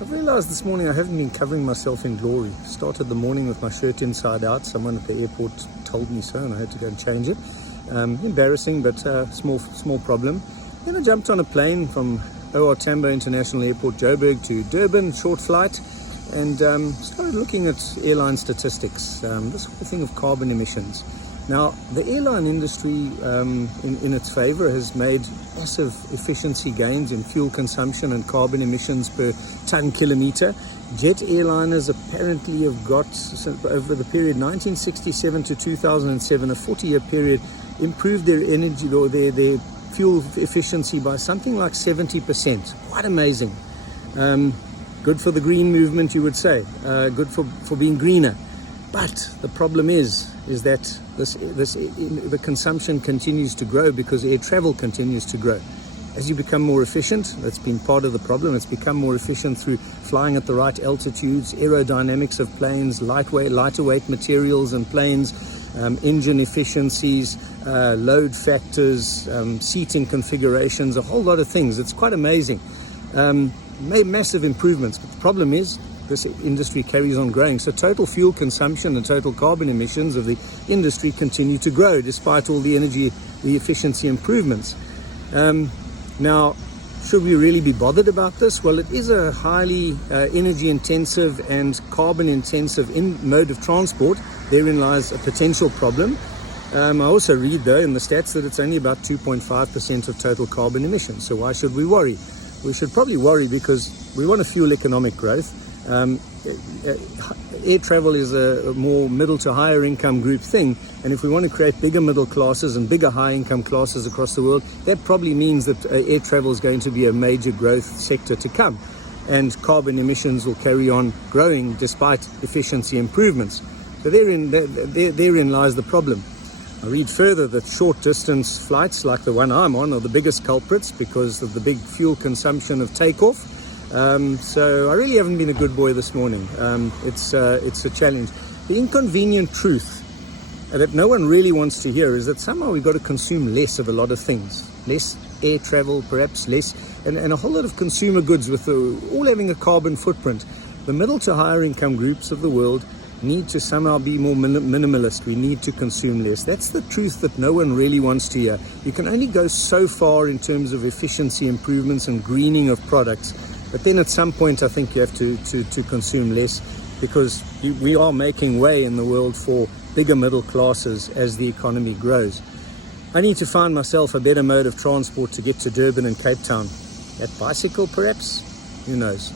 I've realized this morning I haven't been covering myself in glory. Started the morning with my shirt inside out. Someone at the airport told me so and I had to go and change it. Embarrassing, but small problem. Then I jumped on a plane from OR Tambo International Airport, Joburg to Durban, short flight, and started looking at airline statistics, this whole thing of carbon emissions. Now, the airline industry, in its favor, has made massive efficiency gains in fuel consumption and carbon emissions per ton kilometer. Jet airliners apparently have got, over the period 1967 to 2007, a 40-year period, improved their energy or their fuel efficiency by something like 70%. Quite amazing. Good for the green movement, you would say. Good for being greener. But the problem is that the consumption continues to grow because air travel continues to grow. As you become more efficient, that's been part of the problem. It's become more efficient through flying at the right altitudes, aerodynamics of planes, lighter weight materials and planes, engine efficiencies, load factors, seating configurations, a whole lot of things. It's quite amazing. Made massive improvements, but the problem is this industry carries on growing. So total fuel consumption and total carbon emissions of the industry continue to grow despite all the efficiency improvements. Now, should we really be bothered about this? Well, it is a highly energy intensive and carbon intensive mode of transport. Therein lies a potential problem. I also read though in the stats that it's only about 2.5% of total carbon emissions. So why should we worry? We should probably worry because we want to fuel economic growth. Air travel is a more middle to higher income group thing, and if we want to create bigger middle classes and bigger high income classes across the world, that probably means that air travel is going to be a major growth sector to come, and carbon emissions will carry on growing despite efficiency improvements. So therein lies the problem. I read further that short distance flights like the one I'm on are the biggest culprits because of the big fuel consumption of takeoff. So I really haven't been a good boy this morning. It's a challenge. The inconvenient truth that no one really wants to hear is that somehow we've got to consume less of a lot of things. Less air travel, perhaps less, and a whole lot of consumer goods with all having a carbon footprint. The middle to higher income groups of the world need to somehow be more minimalist. We need to consume less. That's the truth that no one really wants to hear. You can only go so far in terms of efficiency improvements and greening of products. But then at some point, I think you have to consume less because we are making way in the world for bigger middle classes as the economy grows. I need to find myself a better mode of transport to get to Durban and Cape Town. That bicycle, perhaps? Who knows?